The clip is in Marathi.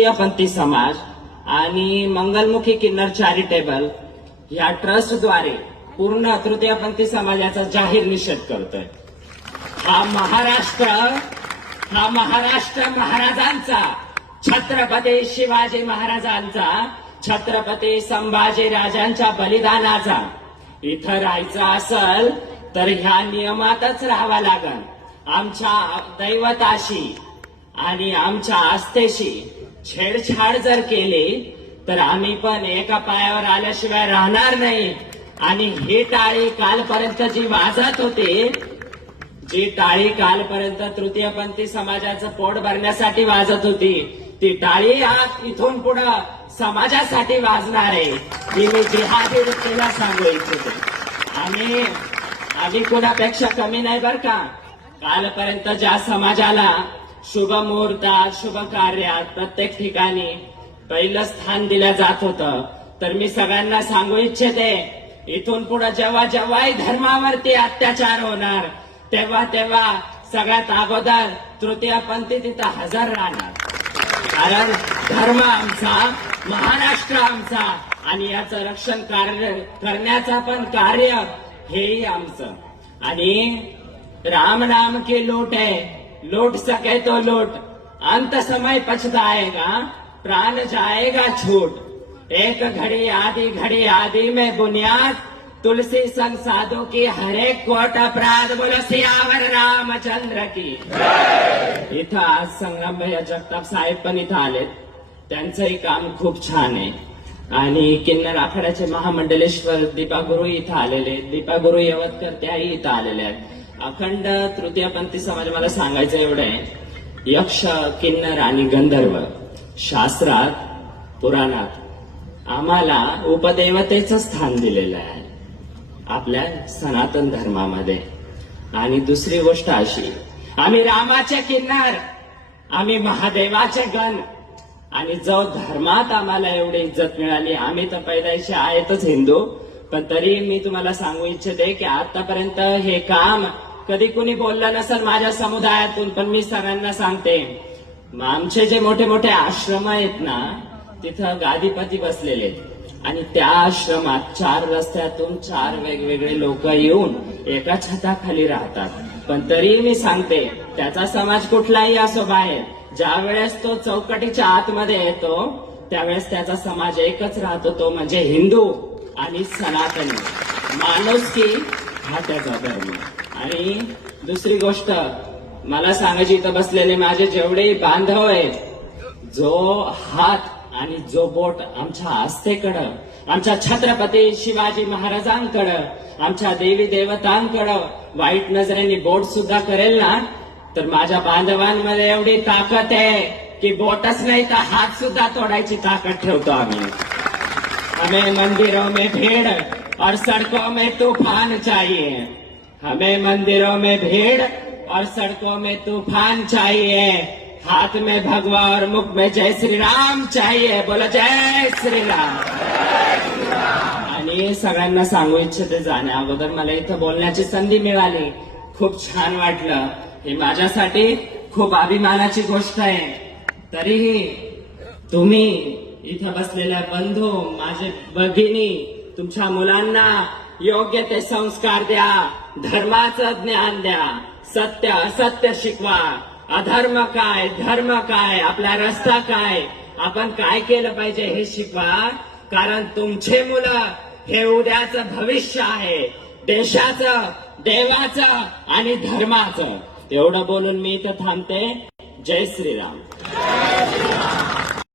तृतीयपंथी समाज आणि मंगलमुखी किन्नर चॅरिटेबल या ट्रस्टद्वारे पूर्ण तृतीयपंथी समाजाचा जाहीर निषेध करतोय. हा महाराष्ट्र हा महाराष्ट्र महाराजांचा छत्रपती शिवाजी महाराजांचा छत्रपती संभाजी राजांच्या बलिदानाचा. इथं राहायचं असल तर ह्या नियमातच राहावा लागल आमच्या दैवताशी आणि आमच्या आस्थेशी छेडछाड जर केली तर आम्ही पण एका पायावर आल्याशिवाय राहणार नाही. आणि ही टाळी कालपर्यंत जी वाजत होती. जी टाळी कालपर्यंत तृतीयपंथी समाजाचं पोट भरण्यासाठी वाजत होती ती टाळी आज इथून पुढं समाजासाठी वाजणार आहे. ही मी जिहादी वृत्तीला सांगू इच्छिते. आणि आम्ही कोणापेक्षा कमी नाही बर का? कालपर्यंत ज्या समाजाला शुभ मुहूर्तात शुभ कार्यात प्रत्येक ठिकाणी पहिलं स्थान दिलं जात होतं. तर मी सगळ्यांना सांगू इच्छिते इथून पुढे जेव्हा जेव्हाही धर्मावरती अत्याचार होणार तेव्हा तेव्हा सगळ्यात अगोदर तृतीयपंथी तिथं हजर राहणार. कारण धर्म आमचा महाराष्ट्र आमचा आणि याचं रक्षण कार्य करण्याचा पण कार्य हेही आमचं. आणि राम नाम की लूट आहे. लूट सके तो लूट। अंत समय पछताएगा प्राण जाएगा छूट एक घड़ी आधी घड़ी आधी में बुनियाद तुलसी संग साधु की हरेक कोट अपराध। बोलो सियावर रामचंद्र की। इथं आज संग्रामभैया जगताप साहेब पण इथं आलेत त्यांचंही काम खूप छान आहे. आणि किन्नर आखाड्याचे महामंडलेश्वर दीपा गुरु इथं आलेले दीपा गुरु यवतकर त्याही इथं आलेले आहेत. अखंड तृतीयपंथी समाज मला सांगायचं एवढं आहे. यक्ष किन्नर आणि गंधर्व शास्त्रात पुराणात आम्हाला उपदेवतेचं स्थान दिलेलं आहे. आपल्या सनातन धर्मामध्ये. आणि दुसरी गोष्ट अशी आम्ही रामाचे किन्नर आम्ही महादेवाचे गण. आणि जो धर्मात आम्हाला एवढी इज्जत मिळाली आम्ही तर पैदाशी आहेतच हिंदू. पण तरी मी तुम्हाला सांगू इच्छिते की आतापर्यंत हे काम कधी कुणी बोललं नसेल माझ्या समुदायातून पण मी सगळ्यांना सांगते. आमचे जे मोठे मोठे आश्रम आहेत ना तिथं गादीपती बसलेले आहेत. आणि त्या आश्रमात चार रस्त्यातून चार वेगवेगळे लोक येऊन एका छताखाली राहतात. पण तरी मी सांगते त्याचा समाज कुठलाही असो बाहेर ज्या वेळेस तो चौकटीच्या आतमध्ये येतो त्यावेळेस त्याचा समाज एकच राहतो तो म्हणजे हिंदू आणि सनातनी. माणूस की हा त्याचा धर्म आणि दुसरी गोष्ट मला सांगायची इथं बसलेले माझे जेवढे बांधव आहेत जो हात आणि जो बोट आमच्या आस्थेकडं आमच्या छत्रपती शिवाजी महाराजांकडं आमच्या देवी देवतांकडं वाईट नजरेने बोट सुद्धा करेल ना तर माझ्या बांधवांमध्ये एवढी ताकद आहे की बोटच नाही तर हात सुद्धा तोडायची ताकद ठेवतो आम्ही. हमें मंदिरों में भीड़ और सड़कों में तूफान चाहिए. हमें मंदिरों में भीड़ और सड़कों में तूफान चाहिए। हाथ में भगवा और मुख में जय श्री राम चाहिए। बोलो जय श्री राम। आणि सगळ्यांना सांगू इच्छिते जाण्या अगोदर मला इथं बोलण्याची संधी मिळाली. खूप छान वाटलं. हे माझ्यासाठी खूप अभिमानाची गोष्ट आहे. तरीही तुम्ही इथं बसलेल्या बंधू माझे भगिनी तुमच्या मुलांना योग्य ते संस्कार द्या. धर्माचं ज्ञान द्या. सत्य असत्य शिकवा. अधर्म काय? धर्म काय? आपला रस्ता काय? आपण काय केलं पाहिजे हे शिकवा. कारण तुमचे मुलं हे उद्याचं भविष्य आहे. देशाचं देवाचं आणि धर्माचं. एवढं बोलून मी इथं थांबते. जय श्रीराम.